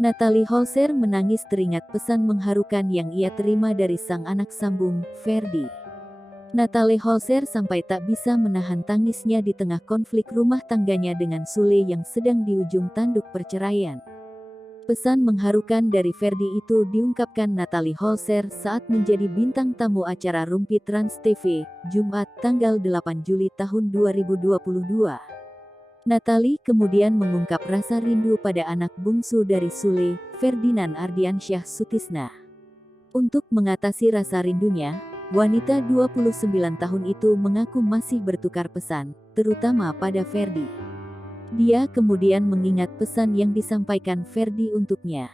Natalie Holzer menangis teringat pesan mengharukan yang ia terima dari sang anak sambung, Ferdy. Natalie Holzer sampai tak bisa menahan tangisnya di tengah konflik rumah tangganya dengan Sule yang sedang di ujung tanduk perceraian. Pesan mengharukan dari Ferdy itu diungkapkan Natalie Holzer saat menjadi bintang tamu acara Rumpi Trans TV, Jumat, tanggal 8 Juli tahun 2022. Natalie kemudian mengungkap rasa rindu pada anak bungsu dari Sule, Ferdinand Ardiansyah Sutisna. Untuk mengatasi rasa rindunya, wanita 29 tahun itu mengaku masih bertukar pesan, terutama pada Ferdy. Dia kemudian mengingat pesan yang disampaikan Ferdy untuknya.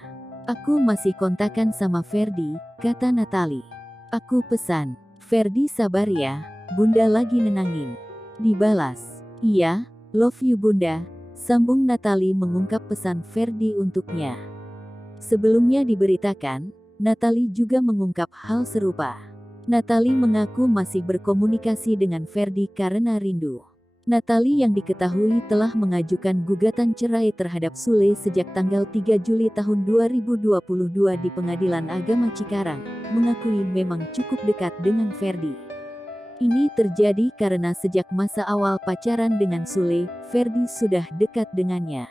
"Aku masih kontakan sama Ferdy," kata Natalie. "Aku pesan, Ferdy sabar ya, Bunda lagi nenangin." Dibalas, "Iya, love you Bunda," sambung Natalie mengungkap pesan Ferdy untuknya. Sebelumnya diberitakan, Natalie juga mengungkap hal serupa. Natalie mengaku masih berkomunikasi dengan Ferdy karena rindu. Natalie yang diketahui telah mengajukan gugatan cerai terhadap Sule sejak tanggal 3 Juli tahun 2022 di Pengadilan Agama Cikarang, mengakui memang cukup dekat dengan Ferdy. Ini terjadi karena sejak masa awal pacaran dengan Sule, Ferdy sudah dekat dengannya.